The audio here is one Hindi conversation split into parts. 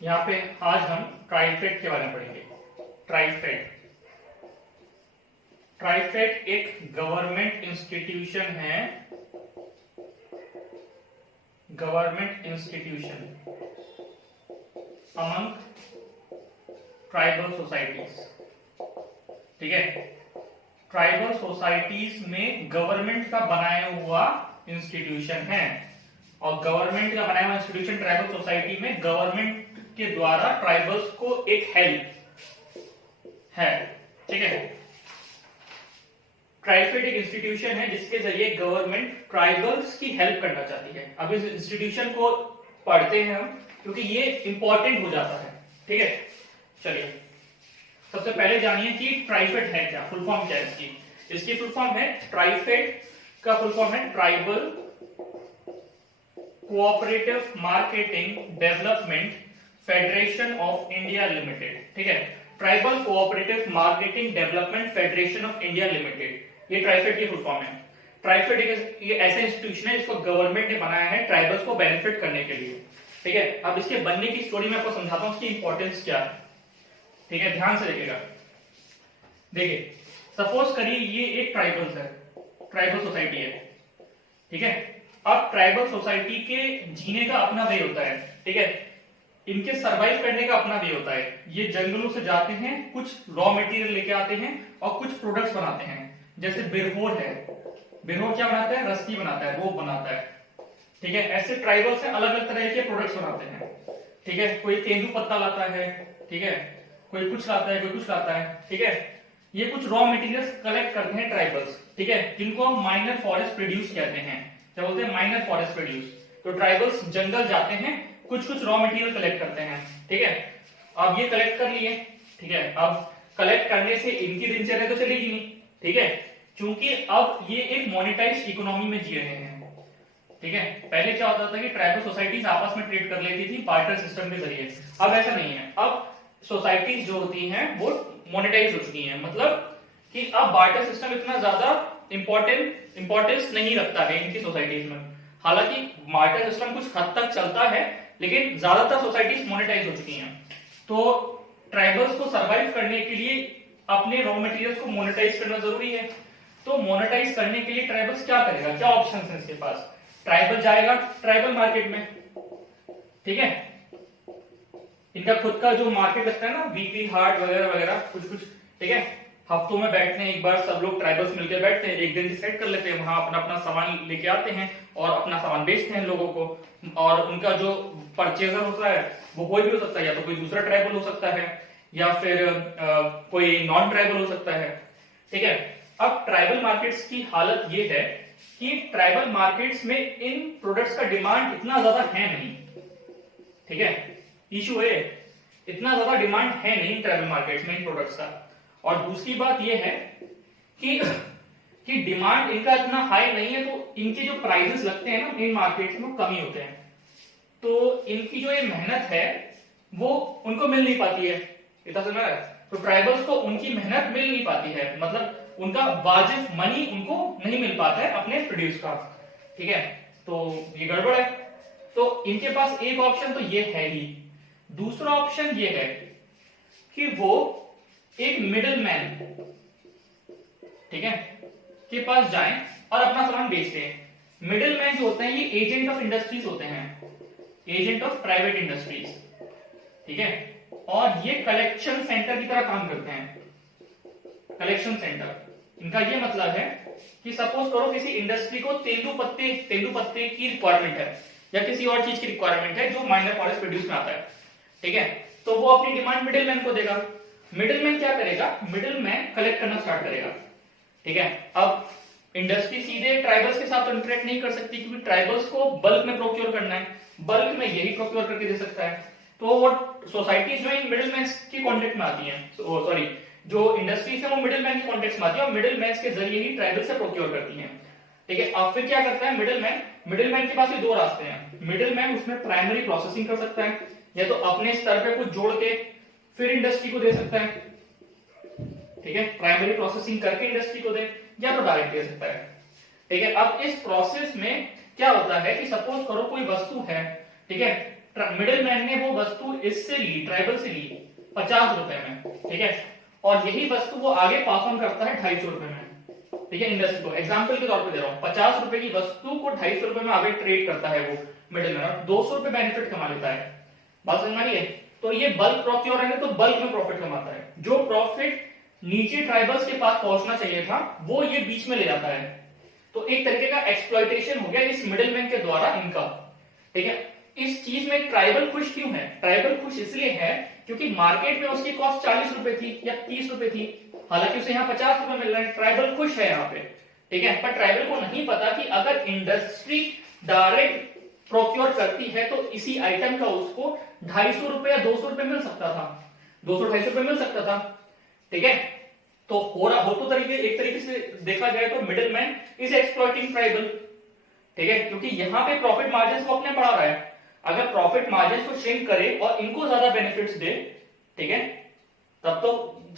यहाँ पे आज हम ट्राइफेड के बारे में पढ़ेंगे। ट्राइफेड ट्राइफेड एक गवर्नमेंट इंस्टीट्यूशन है, government institution among tribal societies. ठीक है, ट्राइबल सोसाइटीज में गवर्नमेंट का बनाया हुआ इंस्टीट्यूशन है, और गवर्नमेंट का बनाया हुआ इंस्टीट्यूशन ट्राइबल सोसाइटी में गवर्नमेंट के द्वारा ट्राइबल्स को एक हेल्प है। ठीक है, ट्राइफेड एक इंस्टीट्यूशन है जिसके जरिए गवर्नमेंट ट्राइबल्स की हेल्प करना चाहती है। अब इस इंस्टीट्यूशन को पढ़ते हैं हम क्योंकि ये इंपॉर्टेंट हो जाता है। ठीक है, चलिए सबसे पहले जानिए कि ट्राइफेड है क्या, फुल फॉर्म क्या है इसकी। इसकी फुल फॉर्म है, ट्राइफेड का फुल फॉर्म है tribal cooperative marketing development federation of India limited. ठीक है, tribal cooperative marketing development federation of India limited, ये ट्राइफेड की फुल फॉर्म है। ट्राइफेड ये ऐसा इंस्टीट्यूशन है जिसको गवर्नमेंट ने बनाया है ट्राइबल्स को बेनिफिट करने के लिए। ठीक है, अब इसके बनने की स्टोरी में आपको समझाता हूं, इसकी इंपॉर्टेंस क्या है। ठीक है, ध्यान से देखिएगा। देखिए, सपोज करिए ये एक ट्राइबल्स है, ट्राइबल सोसाइटी है। ठीक है, अब ट्राइबल सोसाइटी के जीने का अपना वे होता है। ठीक है, इनके सरवाइव करने का अपना वे होता है। ये जंगलों से जाते हैं, कुछ रॉ मटेरियल लेके आते हैं और कुछ प्रोडक्ट्स बनाते हैं। जैसे बिरहोर है, बिरहोर क्या बनाता है, रस्सी बनाता है, रोप बनाता है। ठीक है, ऐसे ट्राइबल से अलग अलग तरह के प्रोडक्ट्स बनाते हैं। ठीक है, कोई तेंदू पत्ता लाता है, ठीक है, कोई कुछ लाता है, कोई कुछ लाता है। ठीक है, ये कुछ रॉ मटेरियल्स कलेक्ट करते हैं ट्राइबल्स। ठीक है, जिनको हम माइनर फॉरेस्ट प्रोड्यूस कहते हैं। क्या बोलते हैं, माइनर फॉरेस्ट प्रोड्यूस। तो ट्राइबल्स जंगल जाते हैं, कुछ कुछ रॉ मटेरियल कलेक्ट करते हैं। ठीक है, अब ये कलेक्ट कर लिए। ठीक है, अब कलेक्ट करने से इनकी दिनचर्या तो चलेगी नहीं। ठीक है, क्योंकि अब ये एक मोनेटाइज्ड इकोनॉमी में जी रहे हैं। ठीक है, पहले क्या होता था कि ट्राइबल सोसाइटीज आपस में ट्रेड कर लेती थी बार्टर सिस्टम के जरिए। अब ऐसा नहीं है, अब सोसाइटीज जो होती हैं वो मोनेटाइज हो चुकी हैं। मतलब कि अब बार्टर सिस्टम इतना ज्यादा इंपॉर्टेंस नहीं रखता है इनकी सोसाइटीज में। हालांकि बार्टर सिस्टम कुछ हद तक चलता है, लेकिन ज्यादातर सोसाइटीज मोनेटाइज हो चुकी हैं। तो ट्राइबल्स को सरवाइव करने के लिए अपने रॉ मटेरियल्स को मोनेटाइज करना जरूरी है। तो मोनेटाइज करने के लिए ट्राइबल्स क्या करेगा, क्या ऑप्शन है इसके पास। ट्राइबल जाएगा ट्राइबल मार्केट में। ठीक है, इनका खुद का जो मार्केट लगता है ना, वीकली हाट वगैरह वगैरह कुछ कुछ। ठीक है, हफ्तों में बैठते हैं एक बार, सब लोग ट्राइबल्स मिलकर बैठते हैं, एक दिन डिसाइड कर लेते हैं, वहां अपना अपना सामान लेके आते हैं और अपना सामान बेचते हैं लोगों को। और उनका जो परचेजर होता है वो कोई भी हो सकता है, या तो कोई दूसरा ट्राइबल हो सकता है या फिर कोई नॉन ट्राइबल हो सकता है। ठीक है, अब ट्राइबल मार्केट्स की हालत ये है कि ट्राइबल मार्केट्स में इन प्रोडक्ट्स का डिमांड इतना ज्यादा है नहीं। ठीक है, इशू है, इतना ज्यादा डिमांड है नहीं ट्राइबल मार्केट्स में इन प्रोडक्ट्स का। और दूसरी बात यह है कि डिमांड इनका इतना हाई नहीं है, तो इनके जो प्राइसेस लगते हैं ना इन मार्केट्स में कम ही होते हैं। तो इनकी जो ये मेहनत है वो उनको मिल नहीं पाती है। इतना समझ रहा है, तो ट्राइबल्स को उनकी मेहनत मिल नहीं पाती है, मतलब उनका वाजिब मनी उनको नहीं मिल पाता है अपने प्रोड्यूस का। ठीक है, तो ये गड़बड़ है। तो इनके पास एक ऑप्शन तो ये है ही। दूसरा ऑप्शन ये है कि वो एक मिडिल मैन, ठीक है, के पास जाएं और अपना सामान बेचते हैं। मिडिल मैन जो होते हैं ये एजेंट ऑफ इंडस्ट्रीज होते हैं, एजेंट ऑफ प्राइवेट इंडस्ट्रीज। ठीक है, और ये कलेक्शन सेंटर की तरह काम करते हैं। कलेक्शन सेंटर, इनका ये मतलब है कि सपोज करो किसी इंडस्ट्री को तेंदू पत्ते की रिक्वायरमेंट है या किसी और चीज की रिक्वायरमेंट है जो माइनर फॉरेस्ट प्रोड्यूस में आता है। ठीक है, तो वो अपनी डिमांड मिडिलमैन को देगा। मिडिलमैन क्या करेगा, मिडिलमैन कलेक्ट करना स्टार्ट करेगा। ठीक है, अब इंडस्ट्री सीधे ट्राइबल्स के साथ इंटरेक्ट नहीं कर सकती क्योंकि ट्राइबल्स को बल्क में प्रोक्योर करना है, बल्क में यही प्रोक्योर करके दे सकता है। तो वो सोसाइटीज जो इन मिडिलमैन की कॉन्टेक्ट में आती है, सॉरी जो इंडस्ट्रीज है वो मिडिलमैन की कॉन्टेक्ट में आती है और मिडिलमैन के जरिए ही ट्राइबल से प्रोक्योर करती हैं। ठीक है, अब फिर क्या करता है मिडिलमैन के पास भी दो रास्ते हैं। मिडिलमैन उसमें प्राइमरी प्रोसेसिंग कर सकता है, या तो अपने स्तर पे कुछ जोड़ के फिर इंडस्ट्री को दे सकता है। ठीक है, प्राइमरी प्रोसेसिंग करके इंडस्ट्री को दे, या तो डायरेक्ट दे सकता है। ठीक है, अब इस प्रोसेस में क्या होता है कि सपोज करो कोई वस्तु है, ठीक है, मिडिल मैन ने वो वस्तु इससे ली, ट्राइबल से ली 50 रुपए में, ठीक है, और यही वस्तु वो आगे पास ऑन करता है 250 रुपए में, ठीक है, इंडस्ट्री को। एग्जाम्पल के तौर पे दे रहा हूँ, 50 रुपए की वस्तु को 250 रुपए में आगे ट्रेड करता है वो मिडिल मैन, और 200 रुपए बेनिफिट कमा लेता है। बात समझ में आ रही है? तो ये बल्क प्रोक्योर है, तो बल्क में प्रॉफिट कमाता है। जो प्रॉफिट नीचे ट्राइबल्स के पास पहुंचना चाहिए था वो ये बीच में ले जाता है। तो एक तरीके का एक्सप्लॉइटेशन हो गया इस मिडिलमैन के द्वारा इनका, ठीक है। इस चीज में ट्राइबल खुश क्यों है? ट्राइबल खुश इसलिए है क्योंकि मार्केट में उसकी कॉस्ट 40 रुपए थी या 30 रुपए थी, हालांकि उसे यहाँ 50 रुपए मिल रहा है। ट्राइबल खुश है यहाँ पे, ठीक है, पर ट्राइबल को नहीं पता कि अगर इंडस्ट्री डायरेक्ट प्रोक्योर करती है तो इसी आइटम का उसको 250 रुपए या 200 रुपए मिल सकता था, 200-250 रुपए मिल सकता था, ठीक है। तो हो तो तरीके, एक तरीके से देखा जाए तो middle man is exploiting tribal, ठीक है, क्योंकि यहाँ पे प्रॉफिट मार्जिन को अपने बढ़ा रहा है। अगर प्रॉफिट मार्जिन को श्रिंक करे और इनको ज्यादा बेनिफिट्स दे, ठीक है, तब तो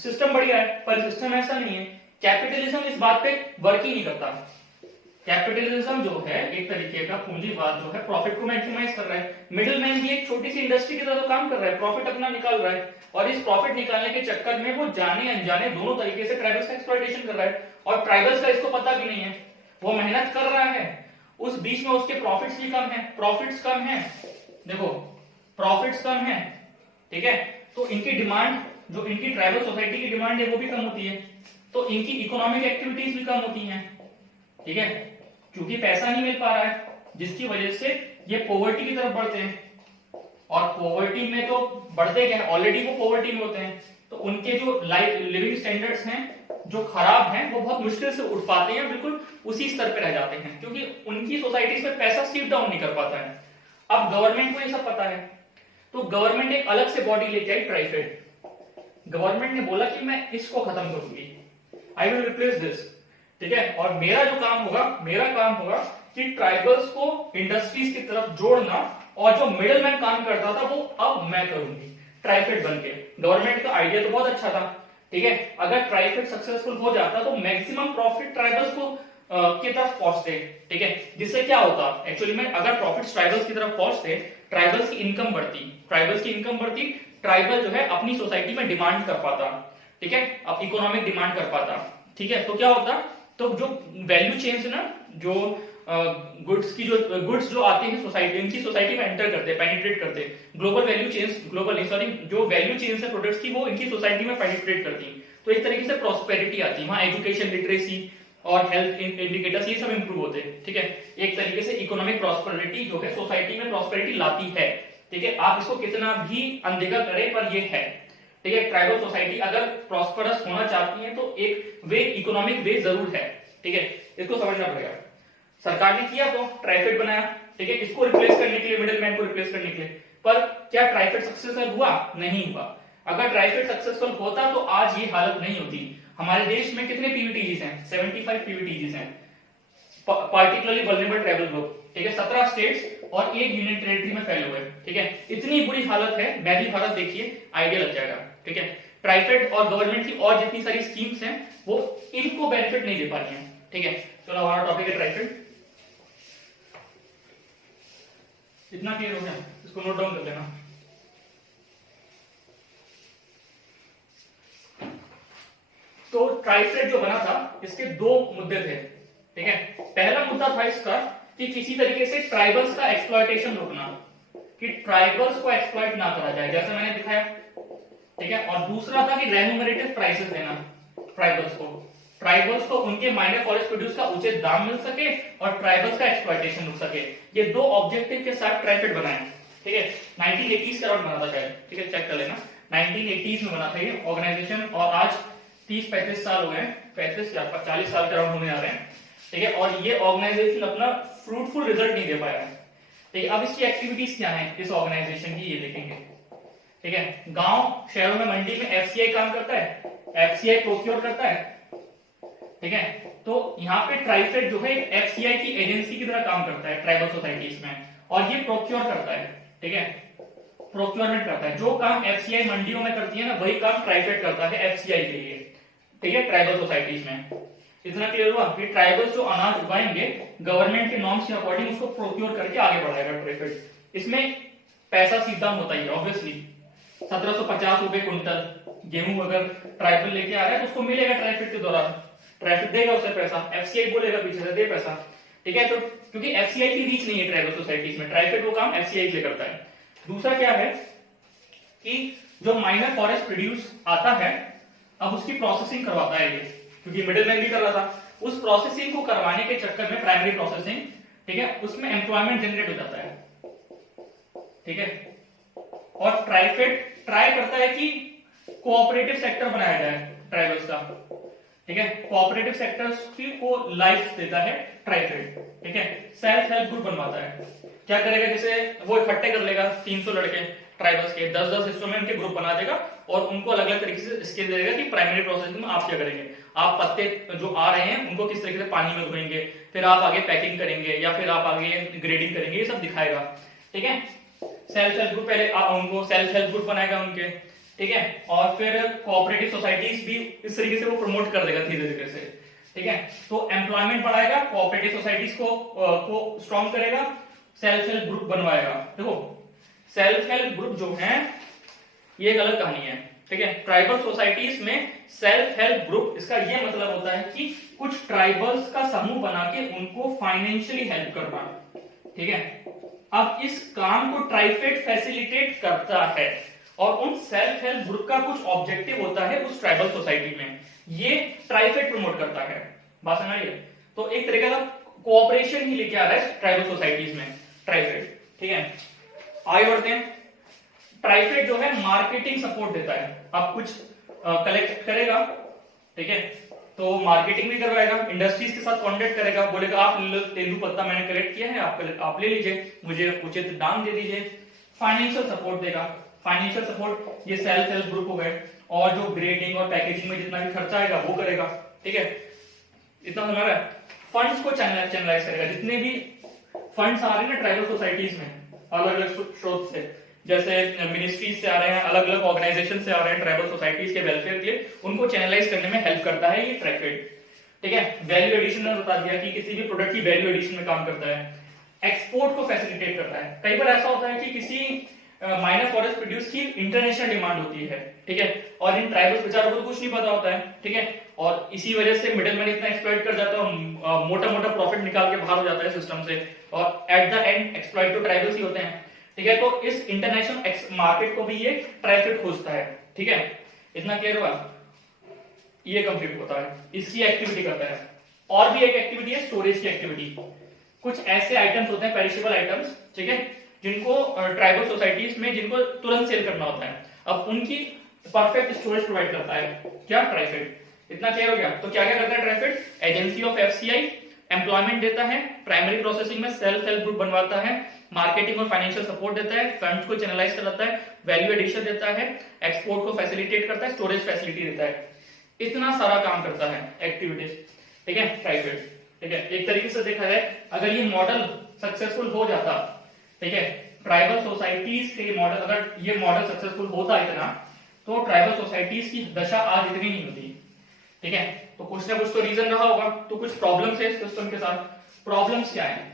सिस्टम बढ़िया है, पर सिस्टम ऐसा नहीं है। कैपिटलिज्म इस बात पे वर्क ही नहीं करता। कैपिटलिज्म जो है एक तरीके का पूंजीवाद जो है प्रॉफिट को मैक्सिमाइज कर रहा है। मिडिलमैन भी एक छोटी सी इंडस्ट्री की तरह तो काम कर रहा है, प्रॉफिट अपना निकाल रहा है, और इस प्रॉफिट निकालने के चक्कर में वो जाने अनजाने दोनों तरीके से ट्राइबल्स का एक्सप्लॉइटेशन कर रहा है, और ट्राइबल्स का इसको पता भी नहीं है। वो मेहनत कर रहा है, उस बीच में उसके प्रॉफिट्स भी कम है, प्रॉफिट्स कम है, देखो प्रॉफिट्स कम है, ठीक है, तो इनकी डिमांड, जो इनकी ट्राइबल सोसाइटी की डिमांड है वो भी कम होती है, तो इनकी इकोनॉमिक एक्टिविटीज भी कम होती हैं, ठीक है, क्योंकि पैसा नहीं मिल पा रहा है, जिसकी वजह से ये पॉवर्टी की तरफ बढ़ते हैं। और पॉवर्टी में तो बढ़ते क्या है, ऑलरेडी वो पॉवर्टी में होते हैं, तो उनके जो लिविंग स्टैंडर्ड्स हैं जो खराब हैं वो बहुत मुश्किल से उठ पाते हैं, बिल्कुल उसी स्तर पे रह जाते हैं, क्योंकि उनकी सोसाइटी में पैसा सीप डाउन नहीं कर पाता है। अब गवर्नमेंट को ये सब पता है, तो गवर्नमेंट एक अलग से बॉडी लेके आई, ट्राइफेड। गवर्नमेंट ने बोला कि मैं इसको खत्म करूंगी, आई विल रिप्लेस दिस, ठीक है, और मेरा काम होगा कि ट्राइबल्स को इंडस्ट्रीज की तरफ जोड़ना, और जो मिडिलमैन काम करता था वो अब मैं करूंगी, ट्राइफेड बनके। गवर्नमेंट का आइडिया तो बहुत अच्छा था, ठीक है, अगर ट्राइफेड सक्सेसफुल हो जाता तो मैक्सिमम प्रॉफिट ट्राइबल्स को की तरफ पहुंचते, ठीक है, जिससे क्या होता एक्चुअली में, अगर प्रॉफिट ट्राइबल्स की तरफ पहुंचते, ट्राइबल्स की इनकम बढ़ती, ट्राइबल जो है अपनी सोसाइटी में डिमांड कर पाता, ठीक है, अब इकोनॉमिक डिमांड कर पाता, ठीक है, तो क्या होता, तो जो वैल्यू चेन्स है ना, जो गुड्स जो आते हैं सोसाइटी, इनकी सोसाइटी में एंटर करते हैं, पेनिट्रेट करते हैं, जो वैल्यू चेन्स है प्रोडक्ट्स की, वो इनकी सोसाइटी में पेनिट्रेट करती हैं, तो एक तरीके से प्रॉस्पेरिटी आती है, वहां एजुकेशन, लिटरेसी और हेल्थ इंडिकेटर्स ये सब इंप्रूव होते हैं, ठीक है, एक तरीके से इकोनॉमिक प्रॉस्पेरिटी जो है सोसाइटी में प्रॉस्पेरिटी लाती है, ठीक है, आप इसको कितना भी अनदेखा करें पर ये है, ठीक है। ट्राइबल सोसाइटी अगर प्रॉस्परस होना चाहती है तो एक वे, इकोनॉमिक वे जरूर है, ठीक है, इसको समझना पड़ेगा। सरकार ने किया तो ट्राइफेड बनाया, ठीक है, इसको रिप्लेस करने के लिए, मिडिलमैन को रिप्लेस करने के लिए, पर क्या ट्राइफेड सक्सेसफुल हुआ? नहीं हुआ। अगर ट्राइफेड सक्सेसफुल होता तो आज ये हालत नहीं होती। हमारे देश में कितने पीवीटीजीज हैं? 75 पीवीटीजीज हैं, पार्टिकुलरली वल्नरेबल ट्राइबल ग्रुप, ठीक है, 17 स्टेट्स और एक यूनियन टेरिटरी में फैले हुए, ठीक है, इतनी बुरी हालत है। मैदी भारत देखिए, आइडिया लग जाएगा, ठीक है। ट्राइफेड और गवर्नमेंट की और जितनी सारी स्कीम्स हैं वो इनको बेनिफिट नहीं दे पा रही हैं, ठीक है। चलो हमारा टॉपिक है ट्राइफेड, इतना क्लियर हो गया, इसको नोट डाउन कर लेना। तो ट्राइफेड जो बना था इसके दो मुद्दे थे, ठीक है। पहला मुद्दा था इसका कि किसी तरीके से ट्राइबल्स का एक्सप्लॉयटेशन रोकना, कि ट्राइबल्स को एक्सप्लॉइट ना करा जाए, जैसे मैंने दिखाया, ठीक है। और दूसरा था कि रेम्यूनरेटिव प्राइसेस देना ट्राइबल्स को उनके माइनर फॉरेस्ट प्रोड्यूस का उचित दाम मिल सके और ट्राइबल्स का एक्सप्लॉयटेशन रुक सके। ये दो ऑब्जेक्टिव के साथ ट्राइफेड बनाया, ठीक है। 1980s के अराउंड बना था शायद, ठीक है, चेक कर लेना, 1980s में बना था ये ऑर्गेनाइजेशन, और आज 30-35 साल हो गए, 35 या 40 साल के अराउंड होने आ रहे हैं, ठीक है। और ये ऑर्गेनाइजेशन अपना फ्रूटफुल रिजल्ट नहीं दे पाया है, ठीक है। अब इसकी एक्टिविटीज क्या है इस ऑर्गेनाइजेशन की, ये देखेंगे, ठीक है। गांव शहरों में मंडी में एफसीआई काम करता है, एफसीआई प्रोक्योर करता है, ठीक है। तो यहाँ पे ट्राइफेड जो है एफसीआई की एजेंसी की तरह काम करता है ट्राइबल सोसाइटीज में, और ये प्रोक्योर करता है, ठीक है, प्रोक्योरमेंट करता है। जो काम एफसीआई मंडियों में करती है ना, वही काम ट्राइफेड करता है एफसीआई के लिए, ठीक है, ट्राइबल सोसाइटीज में। इतना क्लियर हुआ कि ट्राइबल्स जो अनाज उगाएंगे गवर्नमेंट के नॉर्म्स के अकॉर्डिंग उसको प्रोक्योर करके आगे बढ़ाएगा ट्राइफेड। इसमें पैसा सीधा होता ही है ऑब्वियसली। 1750 रुपए क्विंटल गेहूं अगर ट्राइबल लेके आ रहा है तो उसको मिलेगा ट्राइफेड के दौरान, ट्राइफेड देगा उसे पैसा, एफसीआई बोलेगा पीछे से दे पैसा, ठीक है। तो क्योंकि एफसीआई की रीच नहीं है ट्राइबल सोसाइटीज में, ट्राइफेड वो काम एफसीआई से करता है। दूसरा क्या है कि जो माइनर फॉरेस्ट प्रोड्यूस आता है अब उसकी प्रोसेसिंग करवाता है ये, क्योंकि मिडिल मैन भी कर रहा था, उस प्रोसेसिंग को करवाने के चक्कर में प्राइमरी प्रोसेसिंग, ठीक है, उसमें एम्प्लॉयमेंट जनरेट हो जाता है, ठीक है। और ट्राइफेड ट्राई करता है कि कोऑपरेटिव सेक्टर बनाया जाए ट्राइबल्स का, ठीक है, कोऑपरेटिव सेक्टर्स की को लाइफ देता है ट्राइफेड, ठीक है। सेल्फ हेल्प ग्रुप बनवाता है, क्या करेगा, जैसे वो इकट्ठे कर लेगा 300 लड़के ट्राइबल्स के, 10-10 हिस्सों में उनके ग्रुप बना देगा और उनको अलग अलग तरीके से स्किल देगा कि प्राइमरी प्रोसेसिंग में आप क्या करेंगे, आप पत्ते जो आ रहे हैं उनको किस तरीके से पानी में धोएंगे, फिर आप आगे पैकिंग करेंगे या फिर आप आगे ग्रेडिंग करेंगे, ये सब दिखाएगा, ठीक है। सेल्फ हेल्प ग्रुप पहले उनको सेल्फ हेल्प ग्रुप बनाएगा उनके, ठीक है। और फिर कोऑपरेटिव सोसाइटीज भी इस तरीके से वो प्रमोट कर देगा धीरे धीरे से, ठीक है। तो एम्प्लॉयमेंट बढ़ाएगा, कोऑपरेटिव सोसाइटीज को स्ट्रॉन्ग करेगा, सेल्फ हेल्प ग्रुप बनवाएगा। देखो सेल्फ हेल्प ग्रुप जो है ये एक अलग कहानी है, ठीक है। ट्राइबल सोसाइटीज में सेल्फ हेल्प ग्रुप, इसका ये मतलब होता है कि कुछ ट्राइबल्स का समूह बना के उनको फाइनेंशियली हेल्प करना, ठीक है। अब इस काम को ट्राइफेड फैसिलिटेट करता है और उन सेल्फ हेल्प ग्रुप का कुछ ऑब्जेक्टिव होता है उस ट्राइबल सोसाइटी में, ये ट्राइफेड प्रमोट करता है, बात समझ आइए। तो एक तरीके का कोऑपरेशन ही लेके आ रहा है ट्राइबल सोसाइटीज में ट्राइफेड, ठीक है। आगे बढ़ते हैं। ट्राइफेड जो है मार्केटिंग सपोर्ट देता है, आप कुछ कलेक्ट करेगा, ठीक है, तो मार्केटिंग भी करवाएगा, इंडस्ट्रीज के साथ कांटेक्ट करेगा, बोलेगा आप तेंदुपत्ता मैंने कलेक्ट किया है, आप ले लीजिए, मुझे उचित दाम दे दीजिए। फाइनेंशियल सपोर्ट देगा, फाइनेंशियल सपोर्ट ये सेल्फ हेल्प ग्रुप हो गए, और जो ग्रेडिंग और पैकेजिंग में जितना भी खर्चा आएगा वो करेगा, ठीक है। इतना समझ रहा है। फंड्स को चैनलाइज करेगा, जितने भी फंड्स आ रहे हैं ना ट्राइबल सोसाइटीज में अलग अलग स्रोत से, जैसे मिनिस्ट्रीज से आ रहे हैं, अलग अलग ऑर्गेनाइजेशन से आ रहे हैं ट्राइबल सोसाइटीज के वेलफेयर के लिए, उनको चैनलाइज करने में हेल्प करता है ये ट्राइफेड, ठीक है। वैल्यू एडिशन ने बता दिया कि किसी भी प्रोडक्ट की वैल्यू एडिशन में काम करता है। एक्सपोर्ट को फैसिलिटेट करता है, कई बार ऐसा होता है कि किसी माइनर फॉरेस्ट प्रोड्यूस की इंटरनेशनल डिमांड होती है, ठीक है, और इन ट्राइबल्स बेचारों को तो कुछ नहीं पता होता है, ठीक है, और इसी वजह से मिडिलमैन इतना एक्सप्लॉइट कर जाता है, मोटा मोटा प्रॉफिट निकाल के बाहर हो जाता है सिस्टम से, और एट द एंड एक्सप्लॉइट तो ट्राइबल्स ही होते हैं, ठीक है। तो इस इंटरनेशनल मार्केट को भी ये ट्राइफेड खोजता है, ठीक है। इतना क्लियर हुआ, ये कंप्लीट होता है, इसकी एक्टिविटी करता है। और भी एक एक्टिविटी है स्टोरेज की एक्टिविटी, कुछ ऐसे आइटम्स होते हैं पेरिशेबल आइटम्स, ठीक है, जिनको ट्राइबल सोसाइटीज में जिनको तुरंत सेल करना होता है, अब उनकी परफेक्ट स्टोरेज प्रोवाइड करता है क्या ट्राइफेड। इतना क्लियर हो गया। तो क्या क्या करता है TRIFED, agency of FCI, employment देता है, प्राइमरी प्रोसेसिंग में सेल्फ हेल्प ग्रुप बनवाता है, मार्केटिंग और फाइनेंशियल सपोर्ट देता है, फंड्स को चैनलाइज कराता है, वैल्यू एडिशन देता है, एक्सपोर्ट को फैसिलिटेट करता है, स्टोरेज फैसिलिटी देता है, इतना सारा काम करता है एक्टिविटीज, ठीक है ट्राइफेड, ठीक है। एक तरीके से देखा जाए अगर ये मॉडल सक्सेसफुल हो जाता, ठीक है, ट्राइबल सोसाइटीज के मॉडल, अगर ये मॉडल सक्सेसफुल होता इतना, तो ट्राइबल सोसाइटीज की दशा आज इतनी नहीं होती, ठीक है। तो कुछ ना कुछ तो रीजन रहा होगा, तो कुछ प्रॉब्लम्स है सिस्टम के साथ। प्रॉब्लम्स क्या है,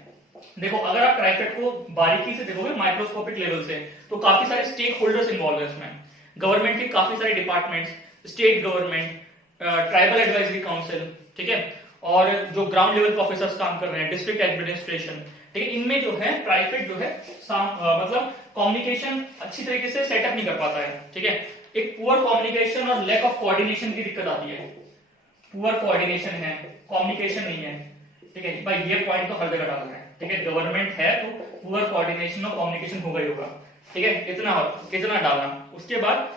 देखो अगर आप ट्राइफेड को बारीकी से देखोगे माइक्रोस्कोपिक लेवल से, तो काफी सारे स्टेक होल्डर्स इन्वॉल्व है इसमें, गवर्नमेंट के काफी सारे departments, state government, tribal advisory council, ठीक है, और जो ग्राउंड लेवल ऑफिसर्स काम कर रहे हैं, डिस्ट्रिक्ट एडमिनिस्ट्रेशन, ठीक है, इनमें जो है ट्राइफेड जो है मतलब कम्युनिकेशन अच्छी तरीके से सेटअप नहीं कर पाता है, ठीक है। एक पुअर कम्युनिकेशन और लैक ऑफ कोऑर्डिनेशन की दिक्कत आती है, पुअर कोऑर्डिनेशन है, कम्युनिकेशन नहीं है, ठीक है भाई, ये पॉइंट तो हर जगह डालना है, ठीक है, गवर्नमेंट है तो पुअर कोऑर्डिनेशन और कम्युनिकेशन होगा ही होगा, ठीक है, कितना डालना। उसके बाद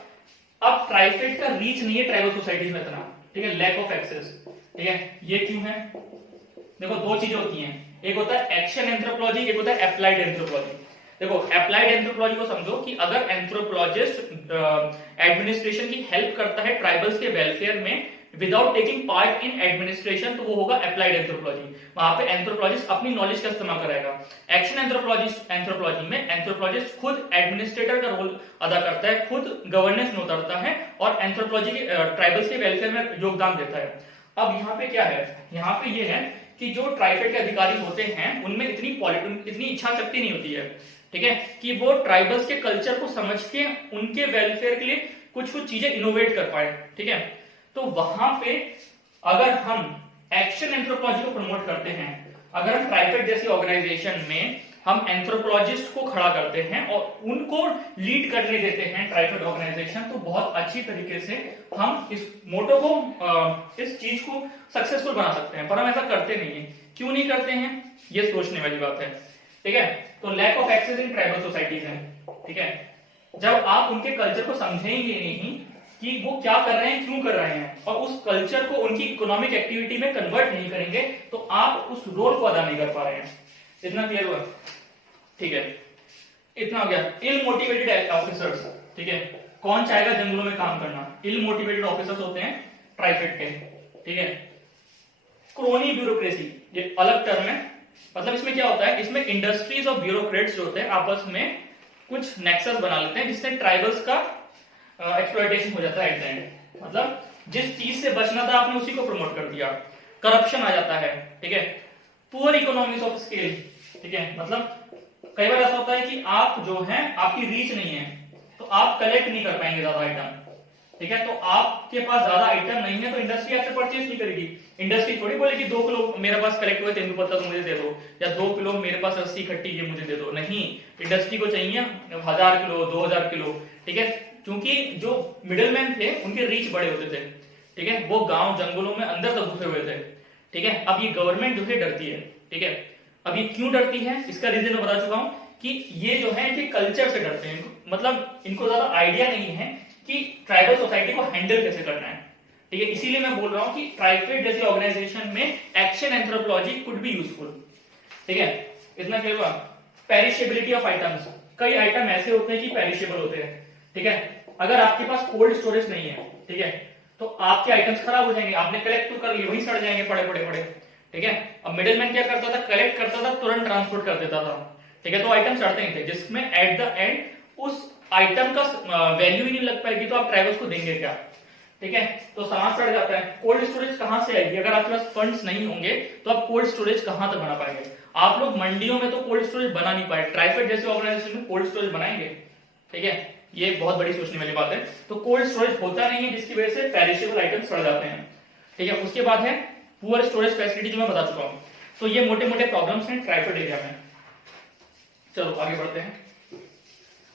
अब ट्राइफेड का रीच नहीं है ट्राइबल सोसाइटीज में इतना, ठीक है, लैक ऑफ एक्सेस, ठीक है। ये क्यों है, देखो दो चीजें होती हैं, एक होता है एक्शन एंथ्रोपोलॉजी, एक होता है अप्लाइड एंथ्रोपोलॉजी। देखो अप्लाइड एंथ्रोपोलॉजी को समझो कि अगर एंथ्रोपोलॉजिस्ट एडमिनिस्ट्रेशन की हेल्प करता है ट्राइबल्स के वेलफेयर में without taking part in administration, तो वो होगा अप्लाइड एंथ्रोपोलॉजी, वहां पे एंथ्रोपोलॉजिस्ट अपनी नॉलेज का इस्तेमाल करेगा। एक्शन एंथ्रोपोलॉजी में एंथ्रोपोलॉजिस्ट खुद एडमिनिस्ट्रेटर का रोल अदा करता है, खुद गवर्नेंस में उतरता है और एंथ्रोपोलॉजी के ट्राइबल्स के वेलफेयर में योगदान देता है। अब यहाँ पे क्या है, यहाँ पे ये है कि जो ट्राइफेड के अधिकारी होते हैं उनमें इतनी इच्छा शक्ति नहीं होती है, ठीक है, कि वो ट्राइबल्स के कल्चर को समझ के उनके वेलफेयर के लिए कुछ कुछ चीजें इनोवेट कर पाए। ठीक है, तो वहां पे अगर हम एक्शन एंथ्रोपोलॉजी को प्रमोट करते हैं, अगर हम ट्राइफेड जैसी ऑर्गेनाइजेशन में हम एंथ्रोपोलॉजिस्ट को खड़ा करते हैं और उनको लीड करने देते हैं ट्राइफेड ऑर्गेनाइजेशन, तो बहुत अच्छी तरीके से हम इस मोटो को, इस चीज को सक्सेसफुल बना सकते हैं। पर हम ऐसा करते नहीं है। क्यों नहीं करते हैं, ये सोचने वाली बात है। ठीक है, तो lack of access in tribal societies है। ठीक है, जब आप उनके कल्चर को समझेंगे नहीं कि वो क्या कर रहे हैं, क्यों कर रहे हैं, और उस कल्चर को उनकी इकोनॉमिक एक्टिविटी में कन्वर्ट नहीं करेंगे, तो आप उस रोल को अदा नहीं कर पा रहे हैं। इतना क्लियर हुआ? ठीक है, इतना हो गया। इल मोटिवेटेड ऑफिसर्स, ठीक है, कौन चाहेगा जंगलों में काम करना? इल मोटिवेटेड ऑफिसर्स होते हैं ट्राइफेड के। ठीक है, क्रोनी ब्यूरोक्रेसी, ये अलग टर्म है। मतलब इसमें क्या होता है, इसमें इंडस्ट्रीज और ब्यूरोक्रेट्स जो होते हैं आपस में कुछ नेक्सस बना लेते हैं, जिससे ट्राइबल्स का एक्सप्लॉयटेशन हो जाता है एट द एंड। मतलब जिस चीज से बचना था आपने उसी को प्रमोट कर दिया, करप्शन आ जाता है। ठीक है, पुअर इकोनॉमीज ऑफ स्केल। ठीक है, मतलब कई बार ऐसा होता है कि आप जो है आपकी रीच नहीं है, तो आप कलेक्ट नहीं कर पाएंगे ज्यादा आइटम। ठीक है, तो आपके पास ज्यादा आइटम नहीं है तो इंडस्ट्री आपसे परचेज नहीं करेगी। इंडस्ट्री थोड़ी बोलेगी 2 किलो मेरे पास कलेक्ट हुए तेंदुपत्ता तो मुझे दे दो, या 2 किलो मेरे पास रस्सी खट्टी ये मुझे दे दो। नहीं, इंडस्ट्री को चाहिए 1000 किलो, 2000 किलो। ठीक है, क्योंकि जो मिडलमैन थे उनके रीच बड़े होते थे। ठीक है, वो गांव जंगलों में अंदर तक घुसे हुए थे। ठीक है, अब ये गवर्नमेंट जो है डरती है। ठीक है, अब ये क्यों डरती है, इसका रीजन मैं बता चुका हूं कि ये जो है इनके कल्चर से डरते हैं। मतलब इनको ज्यादा आइडिया नहीं है कि ट्राइबल सोसाइटी को हैंडल कैसे करना है। ठीक है, इसीलिए मैं बोल रहा हूं कि ट्राइफेड जैसी ऑर्गेनाइजेशन में action anthropology could be useful. ठीक है, इतना क्लियर हुआ? पेरिशेबिलिटी ऑफ आइटम्स, कई आइटम ऐसे होते हैं कि पेरिशेबल होते हैं। ठीक है, अगर आपके पास कोल्ड स्टोरेज नहीं है, ठीक है, तो आपके आइटम्स खराब हो जाएंगे। आपने कलेक्ट तो कर लिए, वहीं सड़ जाएंगे पड़े पड़े पड़े। ठीक है, अब मिडिलमैन क्या करता था, कलेक्ट करता था, तुरंत ट्रांसपोर्ट कर देता था। ठीक है, तो आइटम सड़ते ही थे, जिसमें एट द एंड उस आइटम का वैल्यू ही नहीं लग पाएगी, तो आप ट्राइबल्स को देंगे क्या? ठीक है, तो सामान सड़ जाता है। कोल्ड स्टोरेज कहां से आएगी? अगर आपके पास फंड्स नहीं होंगे तो आप कोल्ड स्टोरेज कहां तक बना पाएंगे? आप लोग मंडियों में तो कोल्ड स्टोरेज बना नहीं पाए, ट्राइफेड जैसे ऑर्गेनाइजेशन में कोल्ड स्टोरेज बनाएंगे? ठीक है, ये बहुत बड़ी सोचने वाली बात है। तो कोल्ड स्टोरेज होता नहीं है, जिसकी वजह से पेरिशेबल आइटम सड़ जाते हैं। ठीक है, उसके बाद है पुअर स्टोरेज फैसिलिटी, जो मैं बता चुका हूं। तो ये मोटे मोटे प्रॉब्लम्स हैं ट्राइफेड एरिया में। चलो आगे बढ़ते हैं।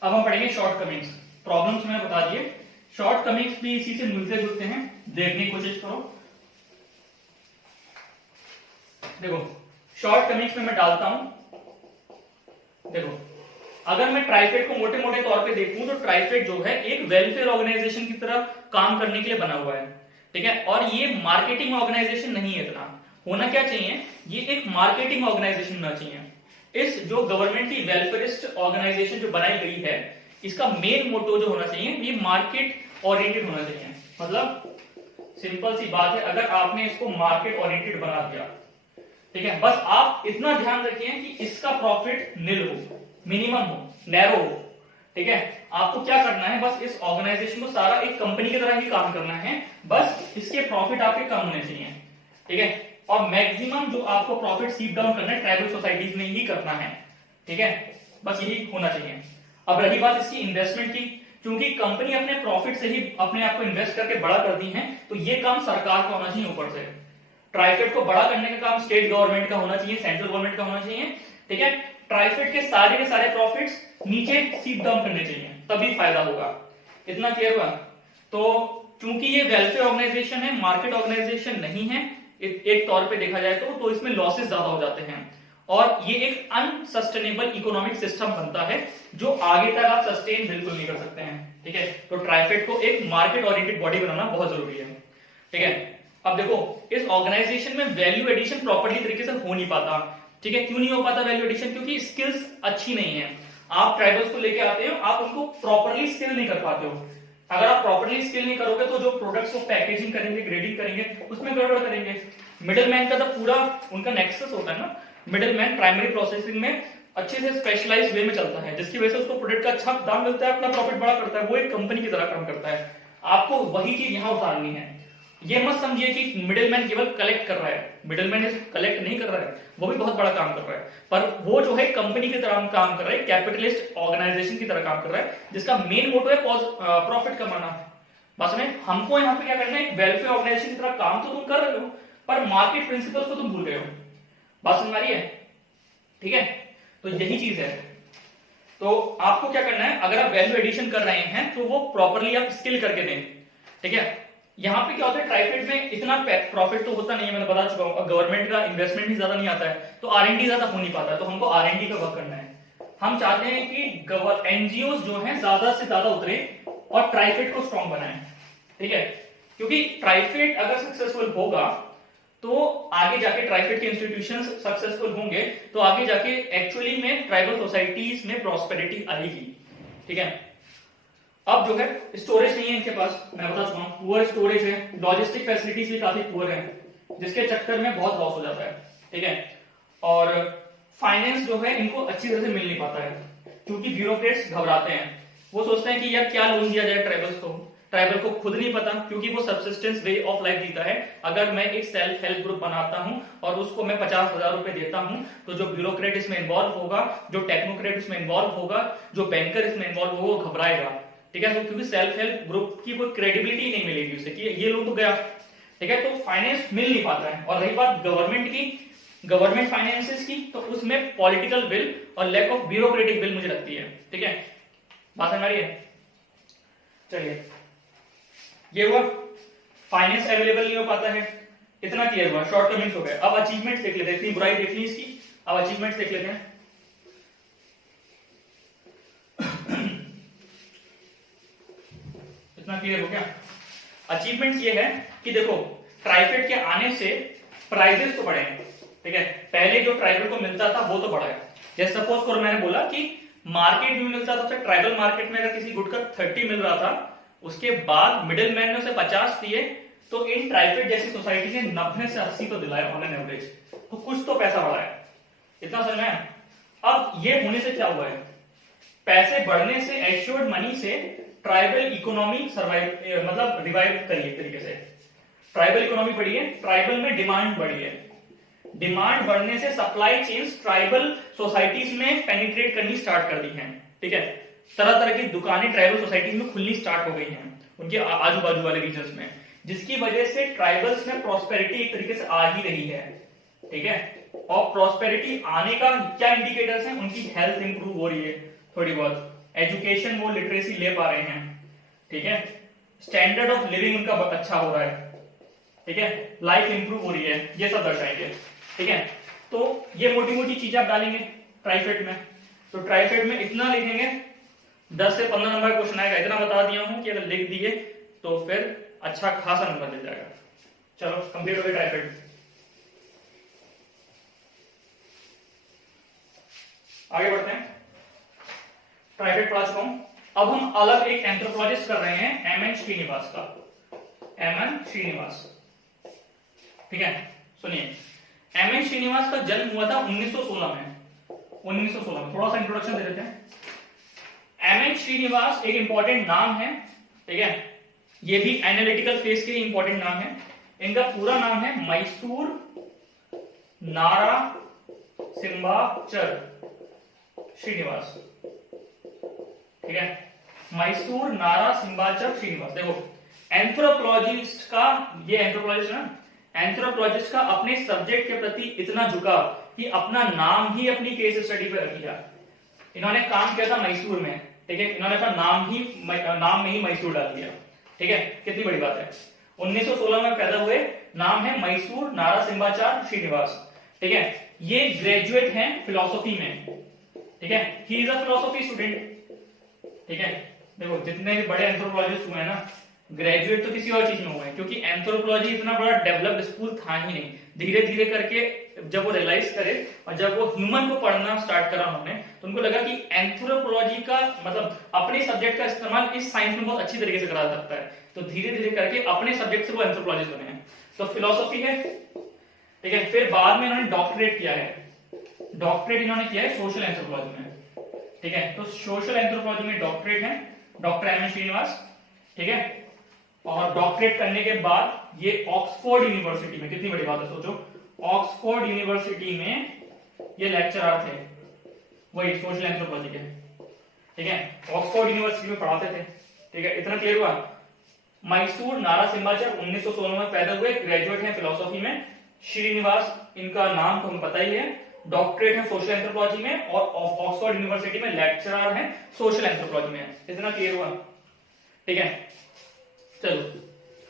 अब हम पढ़ेंगे शॉर्ट कमिंग्स। प्रॉब्लम्स मैंने बता दिए, शॉर्ट कमिंग्स भी इसी से मिलते जुलते हैं, देखने की कोशिश करो। देखो, शॉर्ट कमिंग्स में मैं डालता हूं। देखो, अगर मैं ट्राइफेड को मोटे मोटे तौर पे देखूं तो ट्राइफेड जो है एक वेलफेयर ऑर्गेनाइजेशन की तरह काम करने के लिए बना हुआ है। ठीक है, और ये मार्केटिंग ऑर्गेनाइजेशन नहीं है। इतना होना क्या चाहिए, ये एक मार्केटिंग ऑर्गेनाइजेशन होना चाहिए। इस जो गवर्नमेंट की वेलफेयरिस्ट ऑर्गेनाइजेशन जो बनाई गई है, इसका मेन मोटो जो होना चाहिए, ये मार्केट ओरिएंटेड होना चाहिए। मतलब सिंपल सी बात है, अगर आपने इसको मार्केट ओरिएंटेड बना दिया, ठीक है, बस आप इतना ध्यान रखिए कि इसका प्रॉफिट निल हो, मिनिमम हो, नैरो हो। ठीक है, आपको क्या करना है, बस इस ऑर्गेनाइजेशन को सारा एक कंपनी की तरह ही काम करना है, बस इसके प्रॉफिट आपके कम होने चाहिए। ठीक है, और मैक्सिमम जो आपको प्रॉफिट सीप डाउन करना है ट्राइबल सोसाइटीज में ही करना है। ठीक है, बस यही होना चाहिए। अब रही बात इसकी इन्वेस्टमेंट की, क्योंकि कंपनी अपने प्रॉफिट से ही अपने आप को इन्वेस्ट करके बड़ा करती है, तो ये काम सरकार का होना चाहिए ऊपर से। ट्राइफेड को बड़ा करने का काम स्टेट गवर्नमेंट का होना चाहिए, सेंट्रल गवर्नमेंट का होना चाहिए। ठीक है, ट्राइफेड के सारे प्रॉफिट्स नीचे सीप डाउन करने चाहिए, तभी फायदा होगा। इतना क्लियर हुआ? तो चूंकि ये वेलफेयर ऑर्गेनाइजेशन है, मार्केट ऑर्गेनाइजेशन नहीं है एक तौर पे देखा जाए तो इसमें लॉसेस ज्यादा हो जाते हैं, और ये एक अनसस्टेनेबल इकोनॉमिक सिस्टम बनता है, जो आगे तक आप सस्टेन बिल्कुल नहीं कर सकते हैं। ठीक है, तो ट्राइफेड को एक मार्केट ओरिएंटेड बॉडी बनाना बहुत जरूरी है। ठीक है, अब देखो, इस ऑर्गेनाइजेशन में वैल्यू एडिशन प्रॉपर्ली तरीके से हो नहीं पाता। ठीक है, क्यों नहीं हो पाता वैल्यू एडिशन? क्योंकि स्किल्स अच्छी नहीं है। आप ट्राइबल्स को लेके आते हो, आप उनको प्रॉपर्ली स्किल नहीं कर पाते हो। अगर आप प्रॉपर्ली स्किल नहीं करोगे तो जो प्रोडक्ट्स को पैकेजिंग करेंगे, ग्रेडिंग करेंगे, उसमें गड़बड़ करेंगे। मिडिलमैन का तो पूरा उनका नेक्सस होता है ना, मिडिलमैन प्राइमरी प्रोसेसिंग में अच्छे से स्पेशलाइज वे में चलता है, जिसकी वजह से उसको प्रोडक्ट का अच्छा दाम मिलता है, अपना प्रॉफिट बड़ा करता है, वो एक कंपनी की तरह काम करता है। आपको वही चीज यहां उतारनी है। ये मत समझिए कि मिडिलमैन केवल कलेक्ट कर रहा है, मिडिलमैन कलेक्ट नहीं कर रहा है, वो भी बहुत बड़ा काम कर रहा है, पर वो जो है कंपनी की तरह काम कर रहा है, कैपिटलिस्ट ऑर्गेनाइजेशन की तरह काम कर रहा है, जिसका मेन मोटो है प्रॉफिट कमाना। बस में हमको यहाँ पे क्या करना है, वेलफेयर ऑर्गेनाइजेशन की तरह काम तो तुम कर रहे हो, पर मार्केट प्रिंसिपल्स को तुम भूल गए हो। बात समझ आ रही है? ठीक है, तो यही चीज है। तो आपको क्या करना है, अगर आप वैल्यू एडिशन कर रहे हैं तो वो प्रॉपरली आप स्किल करके दें। ठीक है, यहाँ पे क्या होता है, ट्राइफेड में इतना प्रॉफिट तो होता नहीं है, मैंने बता चुका हूँ, गवर्नमेंट का इन्वेस्टमेंट ही ज्यादा नहीं आता है, तो R&D ज्यादा हो नहीं पाता है, तो हमको R&D का वर्क करना है। हम चाहते हैं कि एनजीओ जो है ज्यादा से ज्यादा उतरे और ट्राइफेड को स्ट्रॉन्ग बनाएं। ठीक है, क्योंकि ट्राइफेड अगर सक्सेसफुल होगा तो आगे जाके ट्राइफेड के इंस्टीट्यूशंस सक्सेसफुल होंगे, तो आगे जाके एक्चुअली में ट्राइबल सोसाइटीज में प्रॉस्पेरिटी आएगी। ठीक है, अब जो है स्टोरेज नहीं है इनके पास, मैं बता चुका हूं, पुअर स्टोरेज है, लॉजिस्टिक फैसिलिटीज भी काफी पुअर है, जिसके चक्कर में बहुत लॉस हो जाता है। ठीक है, और फाइनेंस जो है इनको अच्छी तरह से मिल नहीं पाता है, क्योंकि ब्यूरोक्रेट्स घबराते हैं, वो सोचते हैं कि यार क्या लोन दिया जाए ट्राइबल्स को, ट्राइबल को खुद नहीं पता, क्योंकि वो सब्सिस्टेंस वे ऑफ लाइफ जीता है। अगर मैं एक सेल्फ हेल्प ग्रुप बनाता हूं और उसको मैं 50,000 रुपए देता हूं, तो जो ब्यूरोक्रेट इसमें इन्वॉल्व होगा, जो टेक्नोक्रेट इसमें इन्वॉल्व होगा, जो बैंकर इसमें इन्वॉल्व होगा, वो घबराएगा। ठीक है, तो क्योंकि सेल्फ हेल्प ग्रुप की कोई क्रेडिबिलिटी नहीं मिलेगी उसे कि ये लोग तो गया। ठीक है, तो फाइनेंस मिल नहीं पाता है। और रही बात गवर्नमेंट की, गवर्नमेंट फाइनेंसेस की, तो उसमें पॉलिटिकल विल और लैक ऑफ ब्यूरोक्रेटिक विल मुझे लगती है। ठीक है, बात समझ आ रही है? चलिए, ये हुआ फाइनेंस अवेलेबल नहीं हो पाता है, इतना क्लियर हुआ, शॉर्टकमिंग्स हो गए। अब अचीवमेंट्स देख लेते हैं, इतनी बुराई देख ली इसकी, अब अचीवमेंट्स देख लेते हैं। इतना क्लियर हो गया? अचीवमेंट्स ये है कि देखो, ट्राइफेड के आने से प्राइजेस तो बढ़े हैं। ठीक है, पहले जो ट्राइबल को मिलता था वो तो बढ़ा है। जैसे सपोज करो मैंने बोला कि मार्केट में मिलता था, ट्राइबल मार्केट में अगर किसी गुड का 30 मिल रहा था, उसके बाद मिडिल मैन ने उसे 50 दिए, तो इन ट्राइफेड जैसी सोसाइटी ने 90 से 80 तो दिलाया ऑन एन एवरेज, तो कुछ तो पैसा बढ़ा है। इतना समझ में आया? अब ये होने से क्या हुआ है, पैसे बढ़ने से, एश्योर्ड मनी से ट्राइबल इकोनॉमी सर्वाइव, मतलब रिवाइव करी एक तरीके से, ट्राइबल इकोनॉमी बढ़ी है, ट्राइबल में डिमांड बढ़ी है, डिमांड बढ़ने से सप्लाई चेन्स ट्राइबल सोसाइटीज में पेनिट्रेट करनी स्टार्ट कर दी हैं। ठीक है, तरह तरह की दुकानें ट्राइबल सोसाइटीज में खुलनी स्टार्ट हो गई हैं उनके आजू बाजू वाले रीजन्स में, जिसकी वजह से ट्राइबल्स में प्रॉस्पेरिटी एक तरीके से आ ही रही है। ठीक है, और प्रॉस्पेरिटी आने का क्या इंडिकेटर्स हैं, उनकी हेल्थ इंप्रूव हो रही है थोड़ी बहुत, एजुकेशन वो लिटरेसी ले पा रहे हैं। ठीक है, स्टैंडर्ड ऑफ लिविंग उनका अच्छा हो रहा है। ठीक है, लाइफ इंप्रूव हो रही है, ये सब दर्शाएंगे। ठीक है, तो ये मोटी मोटी चीजें आप डालेंगे ट्राइफेड में, तो ट्राइफेड में इतना लिखेंगे, 10 से 15 नंबर क्वेश्चन आएगा। इतना बता दिया हूं कि अगर लिख दिए तो फिर अच्छा खासा नंबर मिल जाएगा। चलो कंप्लीट हो गया ट्राइफेड। आगे बढ़ते हैं, ट्राइफेड पढ़ा चुका हूं। अब हम अलग एक एंथ्रोपोलॉजिस्ट कर रहे हैं, एमएन श्रीनिवास का, एमएन श्रीनिवास। ठीक है, सुनिए, एमएन श्रीनिवास का जन्म हुआ था 1916 में, 1916 में। थोड़ा सा इंट्रोडक्शन दे देते हैं। एमएन श्रीनिवास एक इंपॉर्टेंट नाम है। ठीक है, ये भी एनालिटिकल फेस के लिए इंपॉर्टेंट नाम है। इनका पूरा नाम है मैसूर नारा सिंबाचर श्रीनिवास। ठीक है, मैसूर नारा सिंबाचर श्रीनिवास। देखो, एंथ्रोपोलॉजिस्ट का, ये एंथ्रोपोलॉजिस्ट है ना, एंथ्रोपोलॉजिस्ट का अपने सब्जेक्ट के प्रति इतना झुकाव कि अपना नाम ही अपनी केस स्टडी पे रख लिया। इन्होंने काम किया था मैसूर में। ठीक है, इन्होंने अपना नाम में ही मैसूर डाल दिया। ठीक है, कितनी बड़ी बात है। 1916 में पैदा हुए, नाम है मैसूर नारा सिंबाचार श्रीनिवास। ठीक है, ये ग्रेजुएट हैं फिलॉसफी में। ठीक है, he is a philosophy student. ठीक है, देखो जितने भी बड़े एंथ्रोपोलॉजिस्ट हुए हैं ना, ग्रेजुएट तो किसी और चीज में हुए हैं, क्योंकि एंथ्रोपोलॉजी इतना बड़ा डेवलप्ड स्कूल था ही नहीं। धीरे धीरे करके जब वो रियलाइज करे और जब वो ह्यूमन को पढ़ना स्टार्ट करा उन्होंने, तो उनको लगा कि एंथ्रोपोलॉजी का मतलब अपने सब्जेक्ट का इस्तेमाल इस साइंस में बहुत अच्छी तरीके से करा सकता है। तो धीरे धीरे करके अपने सब्जेक्ट से वो एंथ्रोपोलॉजिस्ट बने हैं। तो फिलॉसफी है। ठीक है, फिर बाद में इन्होंने डॉक्टरेट किया है, डॉक्टरेट इन्होंने किया है सोशल एंथ्रोपोलॉजी में। ठीक है, तो सोशल एंथ्रोपोलॉजी में डॉक्टरेट है डॉक्टर एम एन श्रीनिवास। ठीक है, और डॉक्टरेट करने के बाद ये ऑक्सफोर्ड यूनिवर्सिटी में, कितनी बड़ी बात है सोचो, ऑक्सफोर्ड यूनिवर्सिटी में ये लेक्चरर थे, वही सोशल एंथ्रोपोलॉजी के, ठीक है, ऑक्सफोर्ड यूनिवर्सिटी में पढ़ाते थे, ठीक है, इतना क्लियर हुआ। मैसूर नारासिम्हाचार्य 1916 में पैदा हुए, ग्रेजुएट हैं फिलोसॉफी में। श्रीनिवास इनका नाम तो हमें पता ही है, डॉक्टरेट है सोशल एंथ्रोपोलॉजी में और ऑक्सफोर्ड यूनिवर्सिटी में लेक्चरर हैं सोशल एंथ्रोपोलॉजी में, इतना क्लियर हुआ, ठीक है। चलो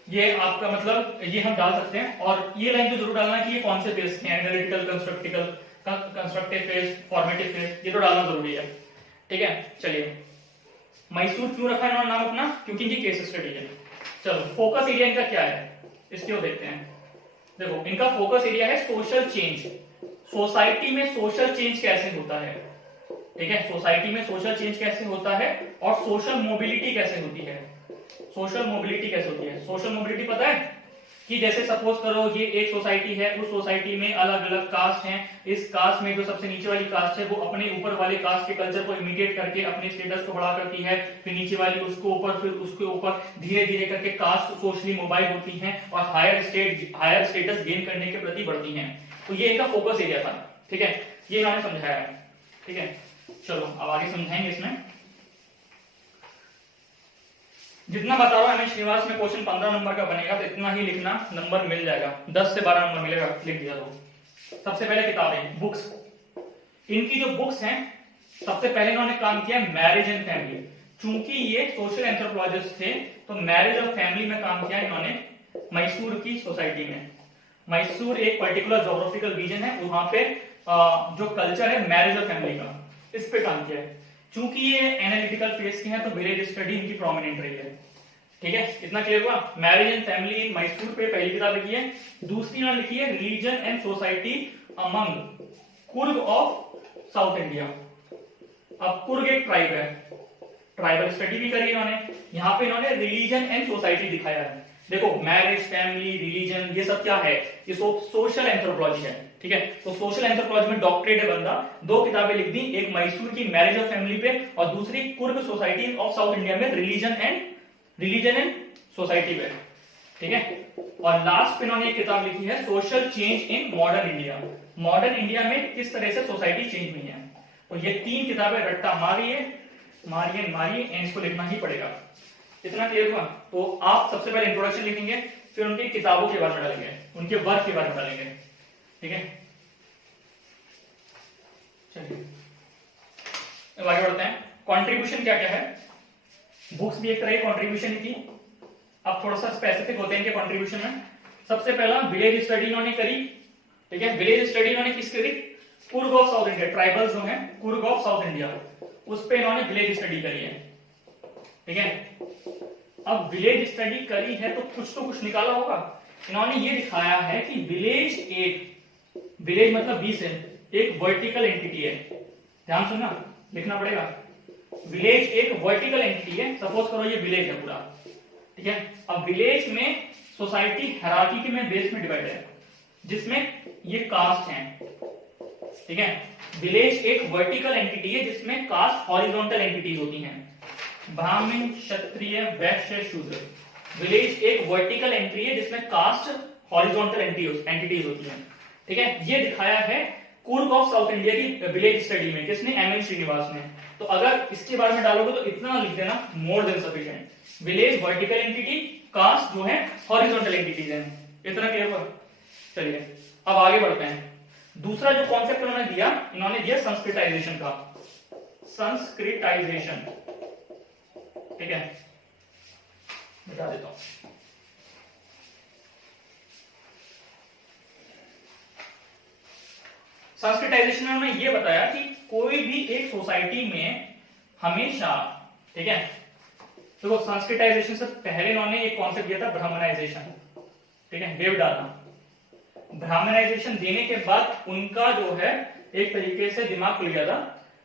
ये आपका मतलब ये हम डाल सकते हैं, और ये लाइन तो जरूर डालना कि ये कौन से फेज हैं, analytical, constructive phase, formative phase, ये तो डालना जरूरी है, ठीक है। चलिए मैसूर क्यों रखा है नाम अपना, क्योंकि ये केस स्टडी है। चलो फोकस एरिया इनका क्या है, इसको देखते हैं। देखो इनका फोकस एरिया है सोशल चेंज, सोसाइटी में सोशल चेंज कैसे होता है, ठीक है, सोसाइटी में सोशल चेंज कैसे होता है और सोशल मोबिलिटी कैसे होती है। सोशल मोबिलिटी कैसे होती है, सोशल मोबिलिटी पता है कि जैसे सपोज करो ये एक सोसाइटी है, उस सोसाइटी में अलग अलग कास्ट हैं, इस कास्ट में जो सबसे नीचे वाली कास्ट है वो अपने ऊपर वाले कास्ट के कल्चर को इमिटेट करके अपने स्टेटस को बढ़ा करती है, फिर नीचे वाली उसको ऊपर, फिर उसके ऊपर धीरे धीरे करके कास्ट सोशली मोबाइल होती हैं और हायर स्टेटस गेन करने के प्रति बढ़ती हैं। तो ये इनका फोकस एरिया था, ठीक है, ये इन्होंने समझाया है, ठीक है। चलो अब आगे समझाएंगे। इसमें जितना बता रहा हूं एम श्रीनिवास में क्वेश्चन 15 नंबर का बनेगा, तो इतना ही लिखना, नंबर मिल जाएगा, 10 से 12 नंबर मिलेगा, लिख दिया। तो सबसे पहले किताबें, बुक्स, इनकी जो बुक्स हैं, सबसे पहले इन्होंने काम किया मैरिज एंड फैमिली। चूंकि ये सोशल एंथ्रोपोलॉजिस्ट थे तो मैरिज और फैमिली में काम किया इन्होंने मैसूर की सोसाइटी में। मैसूर एक पर्टिकुलर ज्योग्राफिकल रीजन है, वहां पे जो कल्चर है मैरिज और फैमिली का, इस पे काम किया है। चूंकि ये एनालिटिकल फेज के हैं तो विलेज स्टडी इनकी प्रोमिनेंट रही है, ठीक है, इतना क्लियर हुआ। Marriage and family in Mysore पे पहली किताब लिखी है। दूसरी उन्होंने लिखी है religion and society among Coorg of south India. अब कुर्ग एक ट्राइब है, ट्राइबल स्टडी भी करी इन्होंने, यहाँ पे इन्होंने रिलीजन एंड सोसाइटी दिखाया है। देखो मैरिज, फैमिली, रिलीजन, ये सब क्या है, ये सोशल एंथ्रोपोलॉजी है, ठीक है। तो सोशल एंथ्रोपोलॉजी में डॉक्टरेट है बंदा, 2 किताबें लिख दी, एक मैसूर की मैरिज और फैमिली पे और दूसरी Coorg society of south India में रिलीजन एंड सोसाइटी पे, ठीक है। और लास्ट पे इन्होंने एक किताब लिखी है social change in modern India, modern India में किस तरह से सोसाइटी चेंज हुई है। तो ये 3 किताबें रट्टा मारिए एंड इसको लिखना ही पड़ेगा, इतना क्लियर हुआ। तो आप सबसे पहले इंट्रोडक्शन लिखेंगे, फिर उनकी किताबों के बारे में डालेंगे, उनके वर्क के बारे में डालेंगे, ठीक है। चलिए अब आगे बढ़ते हैं। कंट्रीब्यूशन क्या क्या है, बुक्स भी एक तरह की कंट्रीब्यूशन ही थी, अब थोड़ा सा स्पेसिफिक होते हैं इनके कंट्रीब्यूशन में। सबसे पहला विलेज स्टडी इन्होंने करी, ठीक है, विलेज स्टडी इन्होंने किस करी, Coorg of south India, tribals जो है कुर्ग ऑफ साउथ इंडिया, उस पे इन्होंने विलेज स्टडी करी है, ठीक है। अब विलेज स्टडी करी है तो कुछ निकाला होगा। इन्होंने ये दिखाया है कि विलेज मतलब बी से एक वर्टिकल एंटिटी है, ध्यान सुनना, लिखना पड़ेगा। विलेज एक वर्टिकल एंटिटी है, सपोज करो ये विलेज है पूरा, ठीक है। अब विलेज में सोसाइटी हायरार्की के में बेस में डिवाइड है, जिसमें ये कास्ट हैं, ठीक है। विलेज एक वर्टिकल एंटिटी है जिसमें कास्ट हॉरिजॉन्टल एंटिटीज होती हैं, ब्राह्मण, क्षत्रिय, वैश्य, शूद्र। विलेज एक वर्टिकल एंट्री है जिसमें कास्ट हॉरिजॉन्टल एंटिटीज होती हैं, ठीक है। ये दिखाया है कुर्ग ऑफ साउथ इंडिया की विलेज स्टडी में, किसने, एम श्रीनिवास ने। तो अगर इसके बारे में डालोगे तो इतना लिख देना, more than sufficient. Village vertical entity, caste जो है हॉरिजॉन्टल एंटिटीज हैं, इतना क्लियर हुआ। चलिए अब आगे बढ़ते हैं। दूसरा जो कॉन्सेप्ट उन्होंने दिया संस्कृताइजेशन का, संस्कृताइजेशन, ठीक है, बता देता हूं। संस्कृताइजेशन में उन्होंने ये बताया कि कोई भी एक सोसाइटी में हमेशा, ठीक है, तो संस्कृताइजेशन से पहले इन्होंने एक कॉन्सेप्ट दिया था ब्राह्मणाइजेशन, ठीक है, वेव डालना। ब्राह्मणाइजेशन देने के बाद उनका जो है एक तरीके से दिमाग खुल गया था।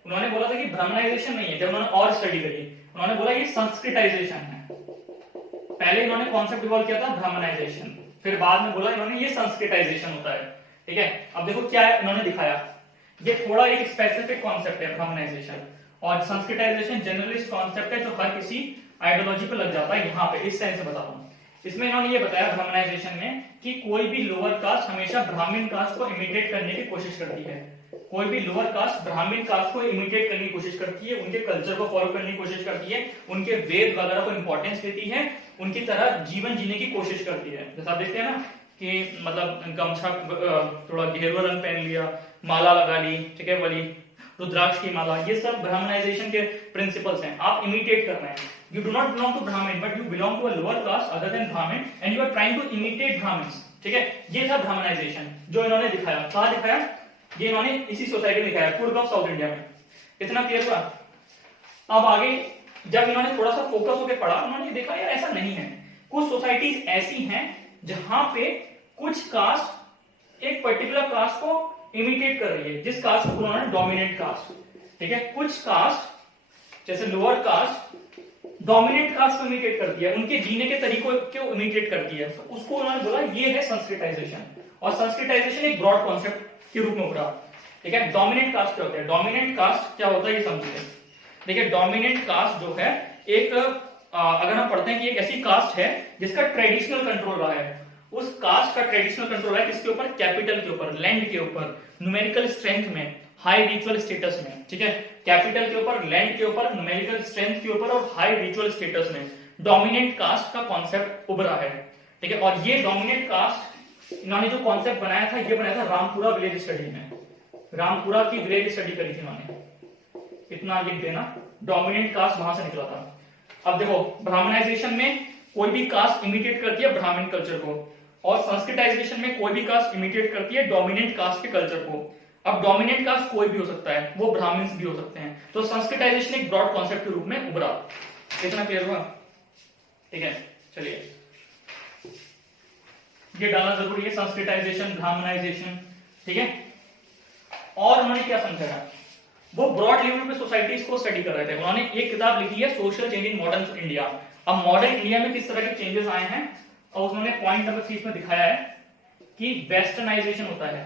उन्होंने बोला था कि ब्राह्मणाइजेशन नहीं है, जब उन्होंने और स्टडी करी उन्होंने बोला ये संस्कृताइजेशन है। पहले इन्होंने कॉन्सेप्ट इवॉल्व किया था ब्राह्मणाइजेशन, फिर बाद में बोला इन्होंने ये संस्कृताइजेशन होता है, ठीक है। अब देखो क्या इन्होंने दिखाया, ये थोड़ा एक स्पेसिफिक कॉन्सेप्ट है ब्राह्मणाइजेशन, और संस्कृताइजेशन जनरलिस्ट कॉन्सेप्ट है जो हर किसी आइडियोलॉजी पे लग जाता है। यहाँ पे इस सेंस से बताता हूँ, इसमें इन्होंने ये बताया ब्राह्मणाइजेशन में कि कोई भी लोअर कास्ट हमेशा ब्राह्मण कास्ट को इमिटेट करने की कोशिश करती है। कोई भी लोअर कास्ट ब्राह्मण कास्ट को इमिटेट करने की कोशिश करती है, उनके कल्चर को फॉलो करने की कोशिश करती है, उनके वेद वगैरह को इंपॉर्टेंस देती है, उनकी तरह जीवन जीने की कोशिश करती है। जैसा आप देखते हैं ना कि मतलब गमछा थोड़ा गेरुआ रंग पहन लिया, माला लगा ली, ठीक है, वाली रुद्राक्ष की माला, ये सब ब्राह्मणाइजेशन के प्रिंसिपल्स हैं। आप इमिटेट कर रहे हैं। You do not belong to Brahmin, but you belong to a lower caste other than Brahmin, and you are trying to imitate Brahmins. ठीक है, ये था ब्राह्मणाइजेशन जो इन्होंने दिखाया। कहाँ दिखाया? ये इन्होंने इसी सोसाइटी में दिखाया, पूर्व ऑफ साउथ इंडिया में। इतना क्लियर हुआ? अब आगे जब इन्होंने थोड़ा सा फोकस होकर पढ़ा, उन्होंने देखा यार ऐसा नहीं है। कुछ सोसाइटीज ऐसी हैं जहां पे कुछ कास्ट एक पर्टिकुलर कास्ट को इमिटेट कर रही है, जिस कास्ट को उन्होंने डोमिनेंट कास्ट, ठीक है। कुछ कास्ट जैसे लोअर कास्ट डोमिनेंट कास्ट को इमिटेट करती है, उनके जीने के तरीकों को इमिटेट करती है, तो उसको उन्होंने बोला ये है संस्कृताइजेशन। और संस्कृताइजेशन एक ब्रॉड कॉन्सेप्ट के रूप में उभरा, ठीक है। डोमिनेंट कास्ट क्या होता है? डोमिनेंट कास्ट क्या होता है ये समझिए। देखिए डोमिनेंट कास्ट जो है एक अगर हम पढ़ते हैं कि एक ऐसी कास्ट है जिसका ट्रेडिशनल कंट्रोल रहा है, उस कास्ट का ट्रेडिशनल कंट्रोल है किसके ऊपर? कैपिटल के ऊपर, लैंड के ऊपर, न्यूमेरिकल स्ट्रेंथ में, हाई रिचुअल स्टेटस में, ठीक है। कैपिटल के ऊपर, लैंड के ऊपर, न्यूमेरिकल स्ट्रेंथ के ऊपर और हाई रिचुअल स्टेटस में डोमिनेंट कास्ट का कॉन्सेप्ट उभरा है, ठीक है। और ये डोमिनेंट कास्ट इन्होंने जो कॉन्सेप्ट बनाया था, ये बनाया था रामपुरा विलेज स्टडी में। रामपुरा की विलेज स्टडी करी थी इन्होंने, इतना लिख देना, डोमिनेंट कास्ट वहां से निकला था। अब देखो ब्राह्मणाइजेशन में कोई भी कास्ट इमिटेट करती है ब्राह्मण कल्चर को, और संस्कृताइजेशन में कोई भी कास्ट इमिटेट करती है डोमिनेंट कास्ट के कल्चर को। अब डोमिनेंट कास्ट कोई भी हो सकता है, वो ब्राह्मण्स भी हो सकते हैं। तो संस्कृताइजेशन एक ब्रॉड कॉन्सेप्ट के रूप में उभरा। इतना क्लियर हुआ? ठीक है, चलिए ये डालना जरूरी है, संस्कृताइजेशन, ब्राह्मणाइजेशन, ठीक है। और उन्होंने क्या समझाया? वो ब्रॉड लेवल पे सोसाइटीज को स्टडी कर रहे थे। उन्होंने एक किताब लिखी है social change in modern India. अब मॉडर्न इंडिया में किस तरह के चेंजेस आए हैं, और उन्होंने पॉइंट नंबर 3 में दिखाया है कि वेस्टर्नाइजेशन होता है,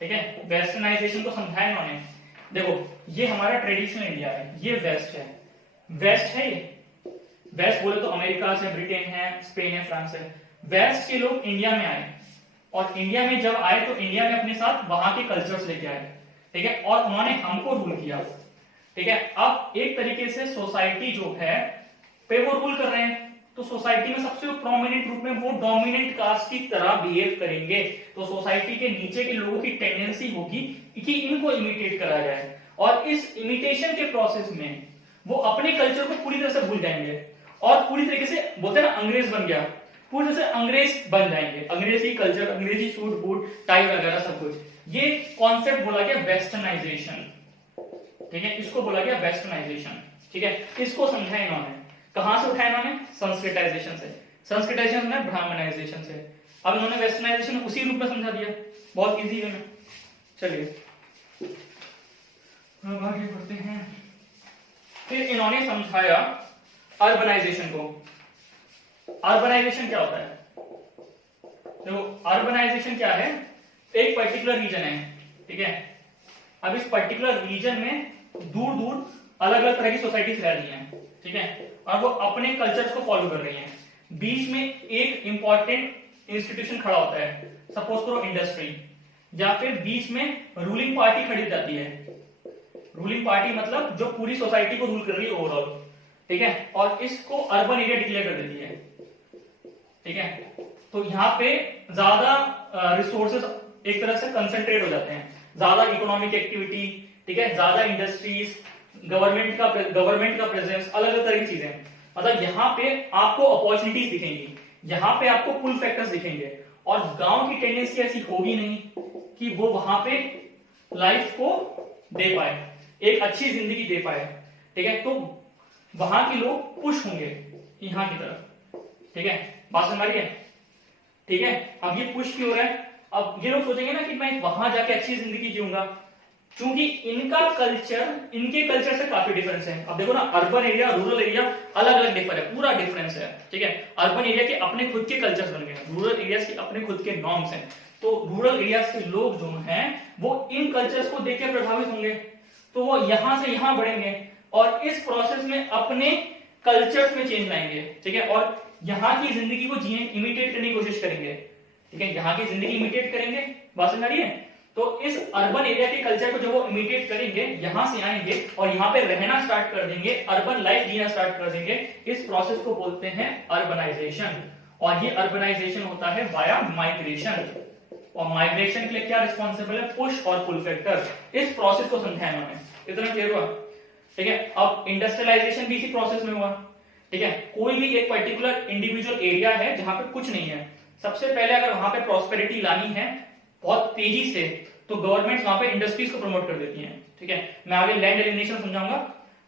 ठीक है। वेस्टर्नाइजेशन को समझाया उन्होंने। देखो ये हमारा ट्रेडिशनल इंडिया है, ये वेस्ट है, वेस्ट है ये। वेस्ट बोले तो अमेरिका से, ब्रिटेन है, स्पेन है, फ्रांस है। वेस्ट के लोग इंडिया में आए, और इंडिया में जब आए तो इंडिया में अपने साथ वहां के कल्चर्स लेके आए, ठीक है, और उन्होंने हमको रूल किया, ठीक है। अब एक तरीके से सोसाइटी जो है पे वो रूल कर रहे हैं, तो सोसाइटी में सबसे प्रोमिनेंट रूप में वो डोमिनेंट कास्ट की तरह बिहेव करेंगे। तो सोसाइटी के नीचे के लोगों की टेंडेंसी होगी कि इनको इमिटेट करा जाए, और इस इमिटेशन के प्रोसेस में वो अपने कल्चर को पूरी तरह से भूल जाएंगे, और पूरी तरीके से बोलते हैं ना अंग्रेज बन गया, पूरी तरह से अंग्रेज बन जाएंगे। अंग्रेजी कल्चर, अंग्रेजी सूट बूट टाई वगैरह सब कुछ, ये कॉन्सेप्ट बोला गया वेस्टर्नाइजेशन, ठीक है। इसको बोला गया वेस्टर्नाइजेशन, ठीक है। इसको समझा इन्होंने, कहां से उठाया इन्होंने? संस्कृताइजेशन से। संस्कृताइजेशन में ब्राह्मणाइजेशन से। अब इन्होंने वेस्टर्नाइजेशन उसी रूप में समझा दिया, बहुत इजी वे में। चलिए अब आगे बढ़ते हैं। फिर इन्होंने समझाया अर्बनाइजेशन को। अर्बनाइजेशन क्या होता है? देखो अर्बनाइजेशन क्या है, एक पर्टिकुलर रीजन है, ठीक है। अब इस पर्टिकुलर रीजन में दूर दूर अलग अलग तरह की सोसाइटीज रह रही हैं, ठीक है, और वो अपने कल्चर्स को फॉलो कर रही हैं। बीच में एक इंपॉर्टेंट इंस्टीट्यूशन खड़ा होता है, सपोज करो इंडस्ट्री, या फिर बीच में रूलिंग पार्टी खड़ी हो जाती है। रूलिंग पार्टी मतलब जो पूरी सोसाइटी को रूल कर रही है ओवरऑल, ठीक है, और इसको अर्बन एरिया डिक्लेयर कर देती है, ठीक है। तो यहाँ पे ज्यादा रिसोर्सेज एक तरह से कंसंट्रेट हो जाते हैं, ज्यादा इकोनॉमिक एक्टिविटी, ठीक है, ज्यादा इंडस्ट्रीज, गवर्नमेंट का प्रेजेंस, अलग अलग तरह की चीजें। मतलब यहाँ पे आपको अपॉर्चुनिटीज दिखेंगी, यहाँ पे आपको पुल फैक्टर्स दिखेंगे, और गांव की टेंडेंसी ऐसी होगी नहीं कि वो वहां पे लाइफ को दे पाए, एक अच्छी जिंदगी दे पाए, ठीक है। तो वहां के लोग पुश होंगे यहाँ की तरफ, ठीक है, बात समझ आ रही है? ठीक है। अब ये पुश क्यों हो रहा है? अब ये लोग सोचेंगे ना कि मैं वहां जाके अच्छी जिंदगी जीऊंगा, क्योंकि इनका कल्चर इनके कल्चर से काफी डिफरेंस है। अब देखो ना, अर्बन एरिया रूरल एरिया अलग अलग डिफर है, पूरा डिफरेंस है, ठीक है। अर्बन एरिया के अपने खुद के कल्चर्स बन गए, रूरल एरिया के अपने खुद के नॉर्म्स हैं। तो रूरल एरिया के लोग जो हैं वो इन कल्चर्स को देख के प्रभावित होंगे, तो वो यहां से यहां बढ़ेंगे, और इस प्रोसेस में अपने कल्चर्स में चेंज लाएंगे, ठीक है। और यहाँ की जिंदगी को जिए, इमिटेट करने की कोशिश करेंगे, ठीक है, यहाँ की जिंदगी इमिटेट करेंगे, बात समझ आ रही है। तो इस अर्बन एरिया के कल्चर को जब वो इमिटेट करेंगे, यहां से आएंगे और यहाँ पे रहना स्टार्ट कर देंगे, अर्बन लाइफ जीना स्टार्ट कर देंगे, इस प्रोसेस को बोलते हैं अर्बनाइजेशन। और ये अर्बनाइजेशन होता है वाया माइग्रेशन, और माइग्रेशन के लिए क्या रिस्पॉन्सिबल है, पुश और पुल फैक्टर। इस प्रोसेस को समझा इन्होंने, इतना क्लियर हुआ, ठीक है। अब इंडस्ट्रियलाइजेशन भी इसी प्रोसेस में हुआ, ठीक है। कोई भी एक पर्टिकुलर इंडिविजुअल एरिया है जहां पे कुछ नहीं है, सबसे पहले अगर वहां पे प्रॉस्पेरिटी लानी है बहुत तेजी से, तो गवर्नमेंट वहां पे इंडस्ट्रीज को प्रमोट कर देती हैं, ठीक है। मैं आगे लैंड एलिमिनेशन समझाऊंगा,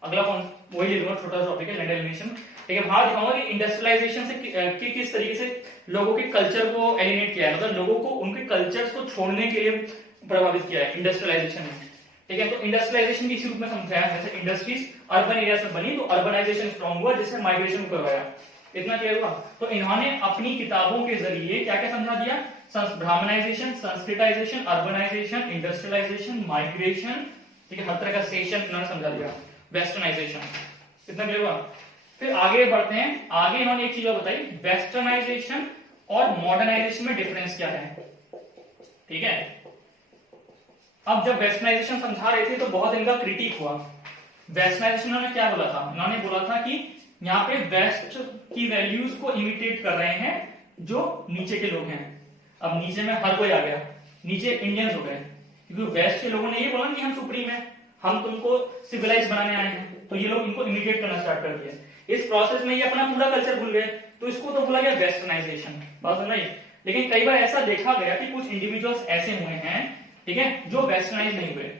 अगला कौन वही ले लूंगा, छोटा सा टॉपिक है लैंड एलिमिनेशन, ठीक है। वहां दिखाऊंगा कि इंडस्ट्रियलाइजेशन से किस तरीके से लोगों के कल्चर को एलिमिनेट किया है, मतलब लोगों को उनके कल्चर्स को छोड़ने के लिए प्रभावित किया है इंडस्ट्रियलाइजेशन ने, ठीक है। तो इंडस्ट्रियलाइजेशन किसी रूप में समझाया, जैसे इंडस्ट्रीज अर्बन एरिया से बनी तो अर्बनाइजेशन स्ट्रांग हुआ, जिससे माइग्रेशन को करवाया, इतना क्लियर हुआ। तो इन्होंने अपनी किताबों के जरिए क्या क्या समझा दिया, Brahminisation, Sanskritisation, urbanisation, industrialisation, migration, ठीक है, हर तरह का सेशन इन्होंने समझा दिया, वेस्टर्नाइजेशन, इतना क्लियर हुआ। फिर आगे बढ़ते हैं, आगे इन्होंने एक चीज और बताई, वेस्टर्नाइजेशन और मॉडर्नाइजेशन में डिफरेंस क्या है, ठीक है। अब जब वेस्टर्नाइजेशन समझा रहे थे तो बहुत इनका क्रिटिक हुआ। वेस्टर्नाइजेशन इन्होंने क्या बोला था, इन्होंने बोला था कि यहाँ पे वेस्ट की वैल्यूज को इमिटेट कर रहे हैं जो नीचे के लोग हैं। अब नीचे में हर कोई आ गया, नीचे इंडियंस हो गए, क्योंकि वेस्ट के लोगों ने ये बोला कि हम सुप्रीम है, हम तुमको सिविलाइज बनाने आए हैं, तो ये लोग इनको इमिटेट करना स्टार्ट कर दिया। इस प्रोसेस में ये अपना पूरा कल्चर भूल गए, तो इसको तो बोला गया वेस्टर्नाइजेशन, बात समझ आई। लेकिन कई बार ऐसा देखा गया कि कुछ इंडिविजुअल्स ऐसे हुए हैं, ठीक है, जो वेस्टर्नाइज नहीं हुए,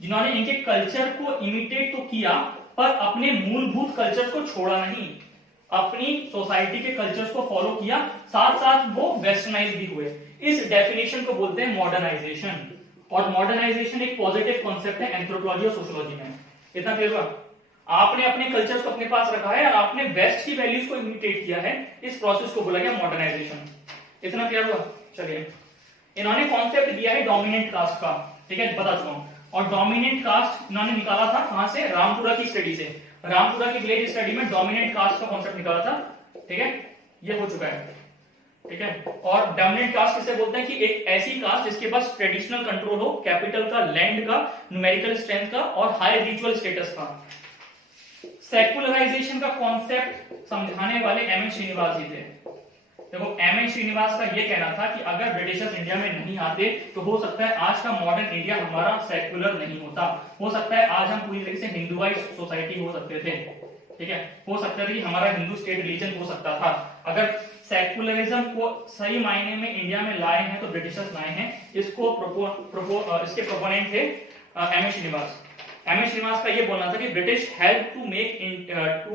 जिन्होंने इनके कल्चर को इमिटेट तो किया पर अपने मूलभूत कल्चर को छोड़ा नहीं, अपनी सोसाइटी के कल्चर्स को फॉलो किया, साथ साथ वो वेस्टर्नाइज भी हुए। इस डेफिनेशन को बोलते हैं मॉडर्नाइजेशन, और मॉडर्नाइजेशन एक पॉजिटिव कॉन्सेप्ट है एंथ्रोपोलॉजी और सोशियोलॉजी में, इतना क्लियर हुआ। आपने अपने कल्चर्स को अपने पास रखा है और आपने वेस्ट की वैल्यूज को इमिटेट किया है, इस प्रोसेस को बोला गया मॉडर्नाइजेशन, इतना क्लियर हुआ। चलिए, इन्होंने कॉन्सेप्ट दिया है डोमिनेंट कास्ट का, ठीक है, बता चुका हूं। और डोमिनेंट कास्ट इन्होंने निकाला था कहां से, रामपुरा की स्टडी से, रामपुरा की विलेज स्टडी में डोमिनेंट कास्ट का कॉन्सेप्ट निकाला था, ठीक है, ये हो चुका है, ठीक है। और डोमिनेंट कास्ट किसे बोलते हैं कि एक ऐसी कास्ट जिसके पास ट्रेडिशनल कंट्रोल हो, कैपिटल का, लैंड का, न्यूमेरिकल स्ट्रेंथ का और हाई रिचुअल स्टेटस का। सेकुलराइजेशन का कॉन्सेप्ट समझाने वाले एम एन श्रीनिवास जी थे। देखो, एम एन श्रीनिवास का यह कहना था कि अगर ब्रिटिशर्स इंडिया में नहीं आते तो हो सकता है आज का मॉडर्न इंडिया हमारा सेकुलर नहीं होता, हो सकता है आज हम पूरी तरीके से हिंदुआइज सोसाइटी हो सकते थे, ठीक है, हो सकता था कि हमारा हिंदू स्टेट रिलीजन हो सकता था। अगर सेकुलरिज्म को सही मायने में इंडिया में लाए हैं तो ब्रिटिशर्स लाए हैं, इसको इसके प्रोपोनेंट थे M N Srinivas. M N Srinivas का यह बोलना था कि British help to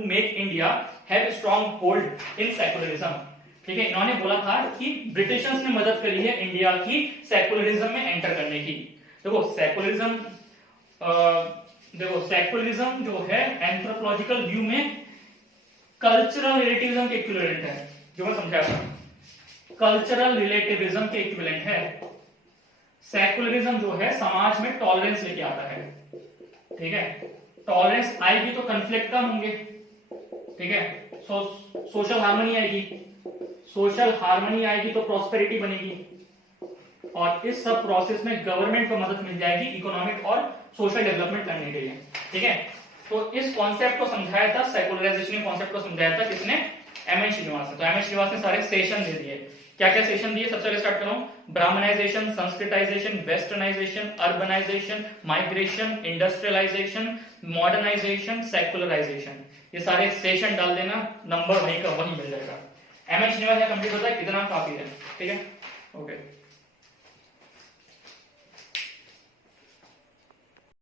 make India have strong hold in secularism, ठीक है। इन्होंने बोला था कि ब्रिटिशर्स ने मदद करी है इंडिया की सेकुलरिज्म में एंटर करने की। देखो सेकुलरिज्म जो है एंथ्रोपोलॉजिकल व्यू में कल्चरल रिलेटिविज्म के इक्विवेलेंट है, जो मैं समझाया था, कल्चरल रिलेटिविज्म के इक्विवेलेंट है। सेकुलरिज्म जो है समाज में टॉलरेंस लेके आता है, ठीक है, टॉलरेंस आएगी तो कन्फ्लिक्ट कम होंगे, ठीक है, सोशल हार्मनी आएगी, सोशल हार्मनी आएगी तो प्रॉस्पेरिटी बनेगी, और इस सब प्रोसेस में गवर्नमेंट को मदद मिल जाएगी इकोनॉमिक और सोशल डेवलपमेंट करने के लिए, ठीक है। तो इस कॉन्सेप्ट को समझाया था, सेकुलराइजेशन कॉन्सेप्ट को समझाया था किसने, एम एन श्रीनिवास ने। तो एम एन श्रीनिवास ने सारे सेशन दे दिए, क्या क्या सेशन दिए, सबसे पहले स्टार्ट कर रहा हूं, Brahmanisation, Sanskritisation, westernisation, urbanisation, migration, industrialisation, modernisation, secularisation, ये सारे सेशन डाल देना, नंबर वहीं का वहीं मिल जाएगा। एम एन श्रीनिवास का कंप्लीट होता है, इतना काफी है, ठीक है, ओके।